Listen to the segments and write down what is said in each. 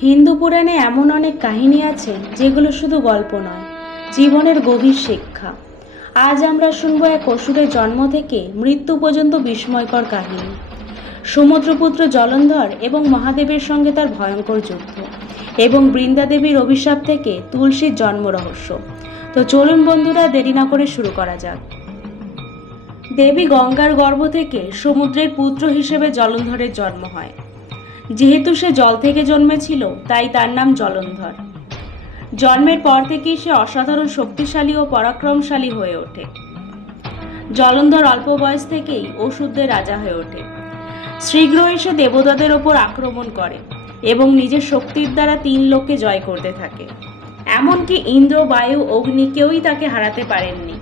হিন্দু পুরাণে এমন অনেক কাহিনী আছে যেগুলো শুধু গল্প নয়, জীবনের গভীর শিক্ষা। আজ আমরা শুনবো এক অসুরের জন্ম থেকে মৃত্যু পর্যন্ত বিস্ময়কর কাহিনী। সমুদ্রপুত্র জলন্ধর এবং মহাদেবের সঙ্গে তার ভয়ঙ্কর যুদ্ধ, এবং বৃন্দা দেবীর অভিশাপ থেকে তুলসীর জন্ম রহস্য। তো চলুন বন্ধুরা, দেরি না করে শুরু করা যাক। দেবী গঙ্গার গর্ভ থেকে সমুদ্রের পুত্র হিসেবে জলন্ধরের জন্ম হয়। যেহেতু সে জল থেকে জন্মেছিল, তাই তার নাম জলন্ধর। জন্মের পর থেকেই সে অসাধারণ শক্তিশালী ও পরাক্রমশালী হয়ে ওঠে। জলন্ধর অল্প বয়স থেকেই অসুরদের রাজা হয়ে ওঠে। শীঘ্র এসে দেবতাদের ওপর আক্রমণ করে এবং নিজের শক্তির দ্বারা 3 লোককে জয় করতে থাকে। এমনকি ইন্দ্র, বায়ু, অগ্নি কেউই তাকে হারাতে পারেননি।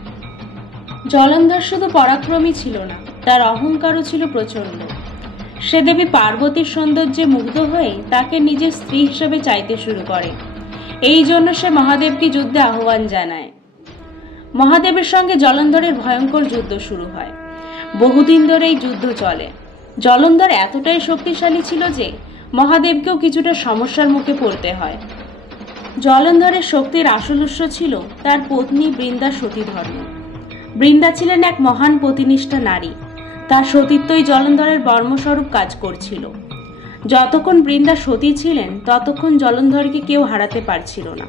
জলন্ধর শুধু পরাক্রমী ছিল না, তার অহংকারও ছিল প্রচণ্ড। সে দেবী পার্বতীর সৌন্দর্যে মুগ্ধ হয়ে তাকে নিজের স্ত্রী হিসেবে চাইতে শুরু করে। এই জন্য সে মহাদেবকে যুদ্ধে আহ্বান জানায়। মহাদেবের সঙ্গে জলন্ধরের ভয়ঙ্কর যুদ্ধ শুরু হয়। বহুদিন ধরে এই যুদ্ধ চলে। জলন্ধর এতটাই শক্তিশালী ছিল যে মহাদেবকেও কিছুটা সমস্যার মুখে পড়তে হয়। জলন্ধরের শক্তির আসল উৎস ছিল তার পত্নী বৃন্দা সতী ধর্ম। বৃন্দা ছিলেন এক মহান পতিনিষ্ঠা নারী। তার সতীত্বই জলন্ধরের বর্মস্বরূপ কাজ করছিল। যতক্ষণ বৃন্দা সতী ছিলেন, ততক্ষণ জলন্ধরকে কেউ হারাতে পারছিল না।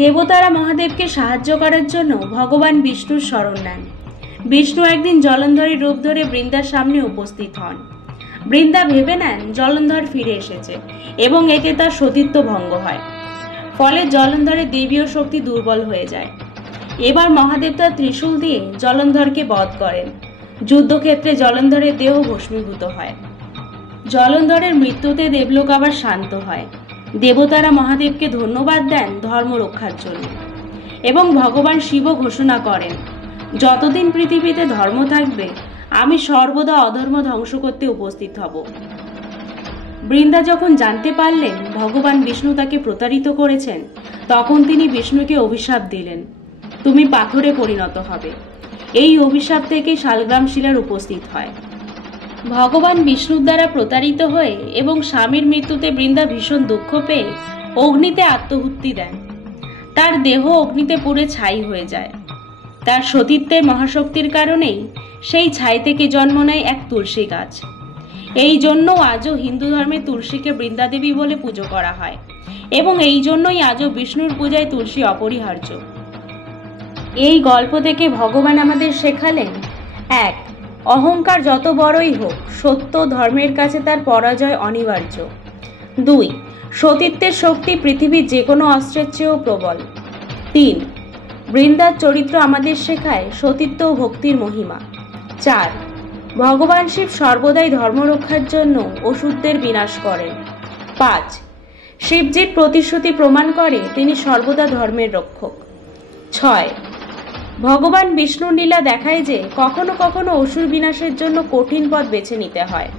দেবতারা মহাদেবকে সাহায্য করার জন্য ভগবান বিষ্ণুর শরণ নেন। বিষ্ণু একদিন জলন্ধরের রূপ ধরে বৃন্দার সামনে উপস্থিত হন। বৃন্দা ভেবে নেন জলন্ধর ফিরে এসেছে এবং এতে তার সতীত্ব ভঙ্গ হয়। ফলে জলন্ধরের দেবীয় শক্তি দুর্বল হয়ে যায়। এবার মহাদেব তার ত্রিশূল দিয়ে জলন্ধরকে বধ করেন। যুদ্ধক্ষেত্রে জলন্ধরের দেহ ভস্মীভূত হয়। জলন্ধরের মৃত্যুতে দেবলোক আবার শান্ত হয়। দেবতারা মহাদেবকে ধন্যবাদ দেন ধর্ম রক্ষার জন্য, এবং ভগবান শিবও ঘোষণা করেন, যতদিন পৃথিবীতে ধর্ম থাকবে, আমি সর্বদা অধর্ম ধ্বংস করতে উপস্থিত হব। বৃন্দা যখন জানতে পারলেন ভগবান বিষ্ণু তাকে প্রতারিত করেছেন, তখন তিনি বিষ্ণুকে অভিশাপ দিলেন, তুমি পাথরে পরিণত হবে। এই অভিশাপ থেকে শালগ্রাম শিলার উপস্থিত হয়। ভগবান বিষ্ণুর দ্বারা প্রতারিত হয়ে এবং স্বামীর মৃত্যুতে বৃন্দা ভীষণ দুঃখ পেয়ে অগ্নিতে আত্মহুতি দেন। তার দেহ অগ্নিতে পুড়ে ছাই হয়ে যায়। তার সতীত্বের মহাশক্তির কারণেই সেই ছাই থেকে জন্ম নেয় এক তুলসী গাছ। এই জন্য আজও হিন্দু ধর্মে তুলসীকে বৃন্দা দেবী বলে পুজো করা হয়, এবং এই জন্যই আজও বিষ্ণুর পূজায় তুলসী অপরিহার্য। এই গল্প থেকে ভগবান আমাদের শেখালেন, 1. অহংকার যত বড়ই হোক, সত্য ধর্মের কাছে তার পরাজয় অনিবার্য। 2. সতীত্বের শক্তি পৃথিবীর যে কোনো অস্ত্রের চেয়েও প্রবল। 3. বৃন্দার চরিত্র আমাদের শেখায় সতীত্ব ও ভক্তির মহিমা। 4. ভগবান শিব সর্বদাই ধর্ম রক্ষার জন্য অসুরদের বিনাশ করেন। 5. শিবজির প্রতিশ্রুতি প্রমাণ করে তিনি সর্বদা ধর্মের রক্ষক। 6. ভগবান বিষ্ণুর লীলা দেখায় যে কখনো কখনো অসুর বিনাশের জন্য কঠিন পথ বেছে নিতে হয়।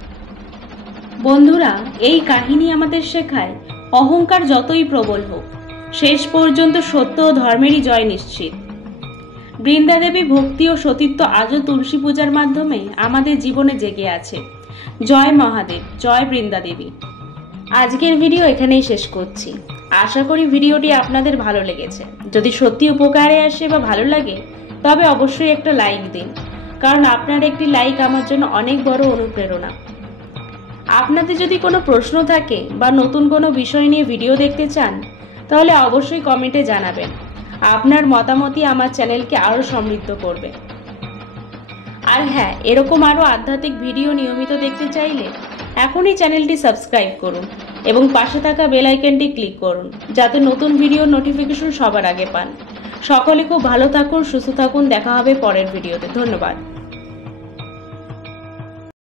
বন্ধুরা, এই কাহিনী আমাদের শেখায় অহংকার যতই প্রবল হোক, শেষ পর্যন্ত সত্য ও ধর্মেরই জয় নিশ্চিত। বৃন্দা দেবী ভক্তি ও সতীত্ব আজও তুলসী পূজার মাধ্যমে আমাদের জীবনে জেগে আছে। জয় মহাদেব, জয় বৃন্দা দেবী। আজকের ভিডিও এখানেই শেষ করছি। আশা করি ভিডিওটি আপনাদের ভালো লেগেছে। যদি সত্যি উপকারে আসে বা ভালো লাগে, তবে অবশ্যই একটা লাইক দিন, কারণ আপনার একটি লাইক আমার জন্য অনেক বড় অনুপ্রেরণা। আপনাদের যদি কোনো প্রশ্ন থাকে বা নতুন কোনো বিষয় নিয়ে ভিডিও দেখতে চান, তাহলে অবশ্যই কমেন্টে জানাবেন। আপনার মতামতই আমার চ্যানেলকে আরও সমৃদ্ধ করবে। আর হ্যাঁ, এরকম আরও আধ্যাত্মিক ভিডিও নিয়মিত দেখতে চাইলে এখনই চ্যানেলটি সাবস্ক্রাইব করুন এবং পাশে থাকা বেল আইকনটি ক্লিক করুন, যাতে নতুন ভিডিওর নোটিফিকেশন সবার আগে পান। সকলে খুব ভালো থাকুন, সুস্থ থাকুন। দেখা হবে পরের ভিডিওতে। ধন্যবাদ।